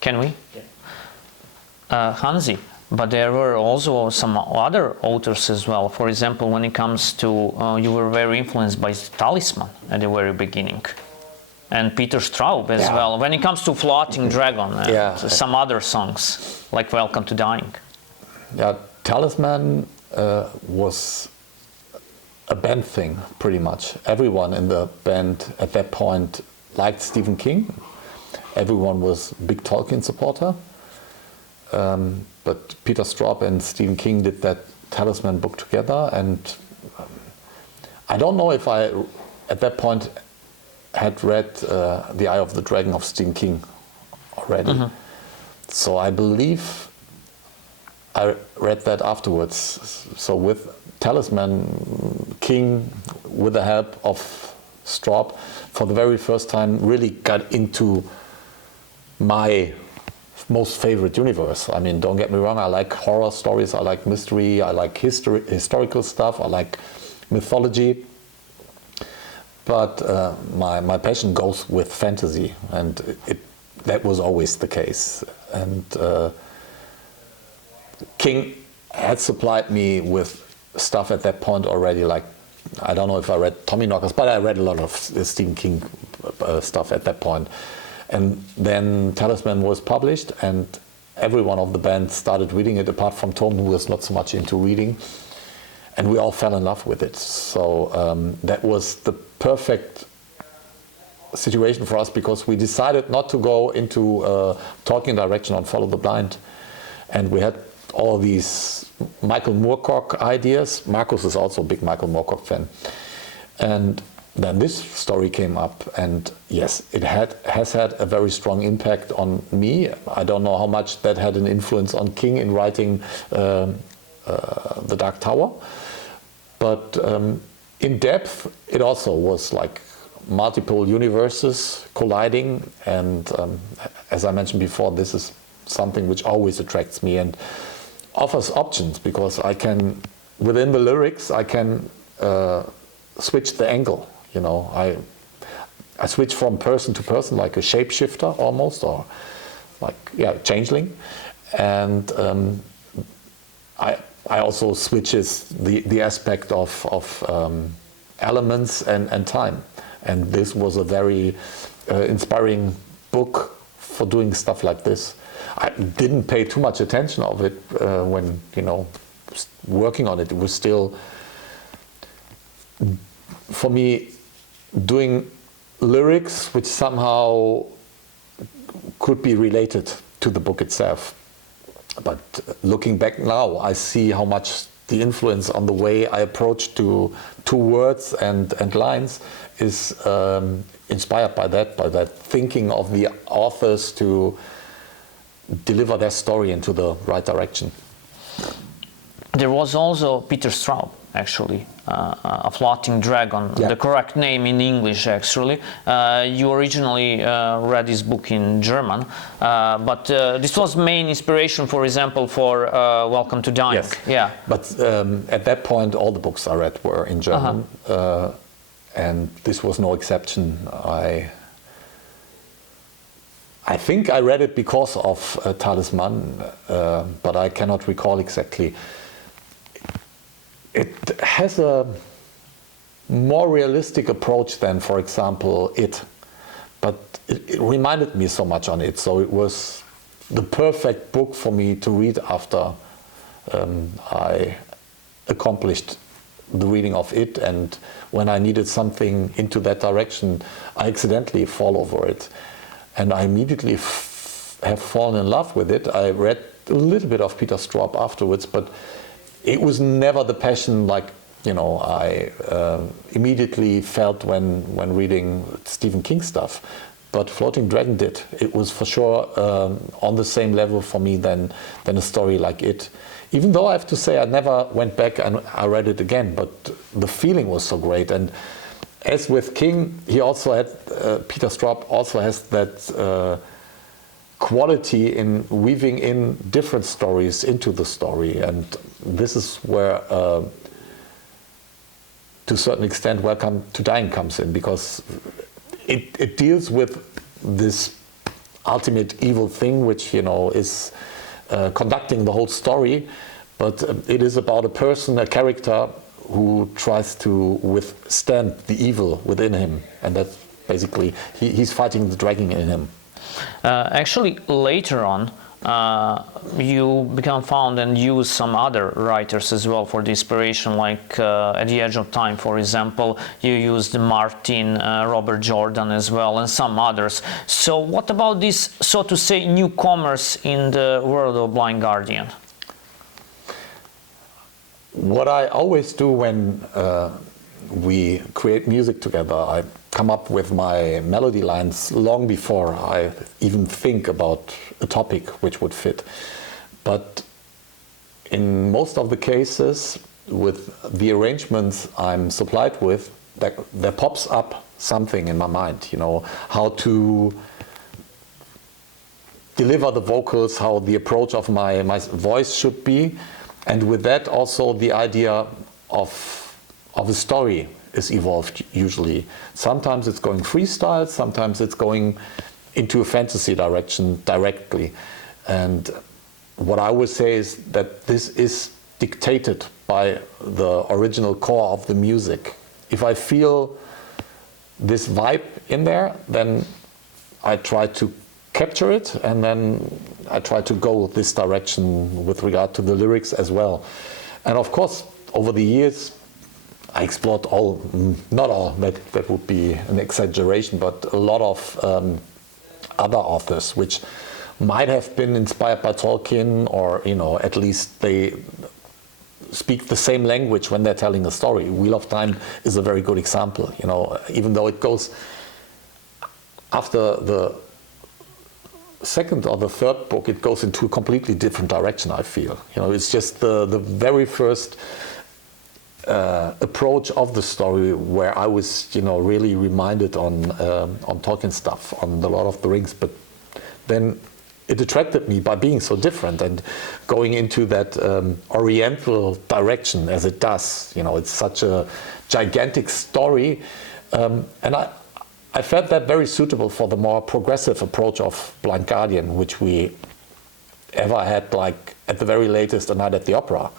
Can we? Yeah. Hansi, but there were also some other authors as well. For example, when it comes to, you were very influenced by Talisman at the very beginning. And Peter Straub as well. When it comes to Floating Dragon, some other songs, like Welcome to Dying. Yeah, Talisman was a band thing, pretty much. Everyone in the band at that point liked Stephen King. Everyone was a big Tolkien supporter. But Peter Straub and Stephen King did that Talisman book together, and I don't know if I, at that point, had read The Eye of the Dragon of Stephen King already. Mm-hmm. So I believe I read that afterwards. So with Talisman, King, with the help of Straub, for the very first time really got into my most favorite universe. I mean, don't get me wrong, I like horror stories, I like mystery, I like historical stuff, I like mythology. But my passion goes with fantasy, and that was always the case. And King had supplied me with stuff at that point already, like, I don't know if I read Tommyknockers, but I read a lot of Stephen King stuff at that point. And then Talisman was published, and everyone of the band started reading it, apart from Tom, who was not so much into reading. And we all fell in love with it. So that was the perfect situation for us, because we decided not to go into Tolkien direction on Follow the Blind. And we had all these Michael Moorcock ideas. Marcus is also a big Michael Moorcock fan. And then this story came up, and yes, it has had a very strong impact on me. I don't know how much that had an influence on King in writing The Dark Tower, but in depth it also was like multiple universes colliding, and as I mentioned before, this is something which always attracts me and offers options, because I can, within the lyrics, I can switch the angle. You know, I switch from person to person, like a shapeshifter almost, or like, yeah, changeling. And I also switches the aspect of elements and time. And this was a very inspiring book for doing stuff like this. I didn't pay too much attention of it when, you know, working on it. It was still, for me, doing lyrics which somehow could be related to the book itself. But looking back now, I see how much the influence on the way I approach to words and lines is inspired by that thinking of the authors to deliver their story into the right direction. There was also Peter Straub, actually, A Floating Dragon, the correct name in English, actually. You originally read this book in German, but this was main inspiration, for example, for Welcome to Dying. Yes. Yeah. But at that point, all the books I read were in German, and this was no exception. I think I read it because of Talisman, but I cannot recall exactly. It has a more realistic approach than, for example, It. But it reminded me so much on it, so it was the perfect book for me to read after I accomplished the reading of It, and when I needed something into that direction, I accidentally fall over it. And I immediately have fallen in love with it. I read a little bit of Peter Straub afterwards, but it was never the passion like, you know, I immediately felt when reading Stephen King stuff. But Floating Dragon did. It was for sure on the same level for me than a story like It. Even though I have to say I never went back and I read it again, but the feeling was so great. And as with King, he also had, Peter Straub also has that quality in weaving in different stories into the story, and this is where to a certain extent Welcome to Dying comes in, because it deals with this ultimate evil thing, which is conducting the whole story. But it is about a person, a character who tries to withstand the evil within him, and that basically he's fighting the dragon in him. Actually, later on, you become found and use some other writers as well for the inspiration, like At the Edge of Time, for example. You used Martin, Robert Jordan as well, and some others. So what about these, so to say, newcomers in the world of Blind Guardian? What I always do when we create music together, I come up with my melody lines long before I even think about a topic which would fit. But in most of the cases, with the arrangements I'm supplied with, there pops up something in my mind, how to deliver the vocals, how the approach of my voice should be. And with that also the idea of a story is evolved usually. Sometimes it's going freestyle, sometimes it's going into a fantasy direction directly. And what I would say is that this is dictated by the original core of the music. If I feel this vibe in there, then I try to capture it, and then I try to go this direction with regard to the lyrics as well. And of course, over the years, I explored all, not all, that would be an exaggeration, but a lot of other authors which might have been inspired by Tolkien, or at least they speak the same language when they're telling a story. Wheel of Time is a very good example. Even though it goes after the second or the third book, it goes into a completely different direction, I feel. It's just the very first approach of the story where I was, really reminded on Tolkien stuff, on the Lord of the Rings. But then it attracted me by being so different and going into that Oriental direction as it does. It's such a gigantic story, and I felt that very suitable for the more progressive approach of Blind Guardian, which we ever had, like at the very latest, A Night at the Opera.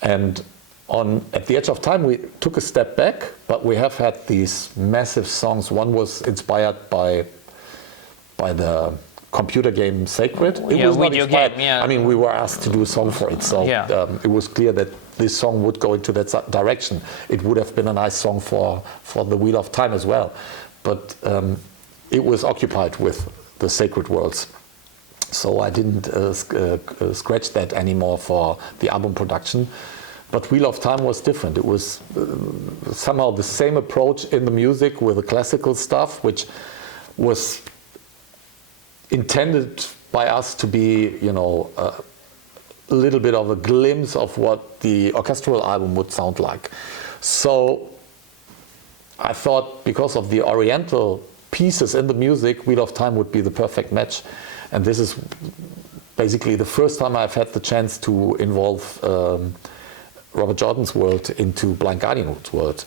And At the Edge of Time, we took a step back, but we have had these massive songs. One was inspired by the computer game Sacred. It was not inspired. I mean, we were asked to do a song for it, so it was clear that this song would go into that direction. It would have been a nice song for the Wheel of Time as well, but it was occupied with the Sacred Worlds. So I didn't scratch that anymore for the album production. But Wheel of Time was different. It was somehow the same approach in the music with the classical stuff, which was intended by us to be, a little bit of a glimpse of what the orchestral album would sound like. So I thought, because of the Oriental pieces in the music, Wheel of Time would be the perfect match. And this is basically the first time I've had the chance to involve Robert Jordan's world into Blind Guardian's world.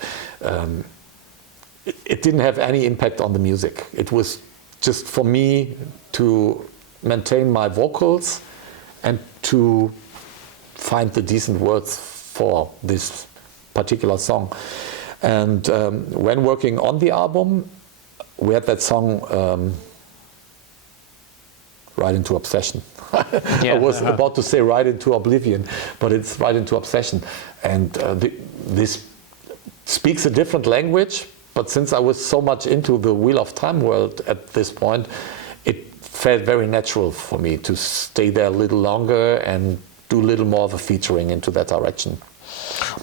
It didn't have any impact on the music. It was just for me to maintain my vocals and to find the decent words for this particular song. And when working on the album, we had that song Right Into Obsession. I was about to say Right Into Oblivion, but it's Right Into Obsession. And this speaks a different language, but since I was so much into the Wheel of Time world at this point, it felt very natural for me to stay there a little longer and do a little more of a featuring into that direction.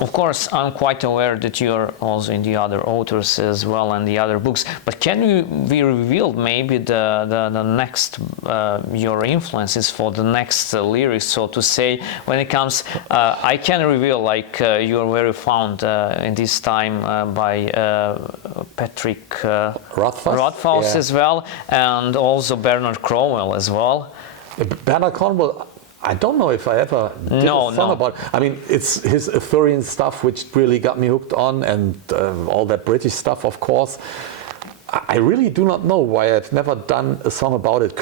Of course, I'm quite aware that you're also in the other authors as well and the other books, but can you be revealed maybe the next, your influences for the next lyrics, so to say, when it comes, I can reveal, like, you're very fond in this time by Patrick Rothfuss as well, and also Bernard Cornwell as well. Bernard Cornwell, I don't know if I ever did a song about it. I mean, it's his Arthurian stuff which really got me hooked on, and all that British stuff, of course. I really do not know why I've never done a song about it.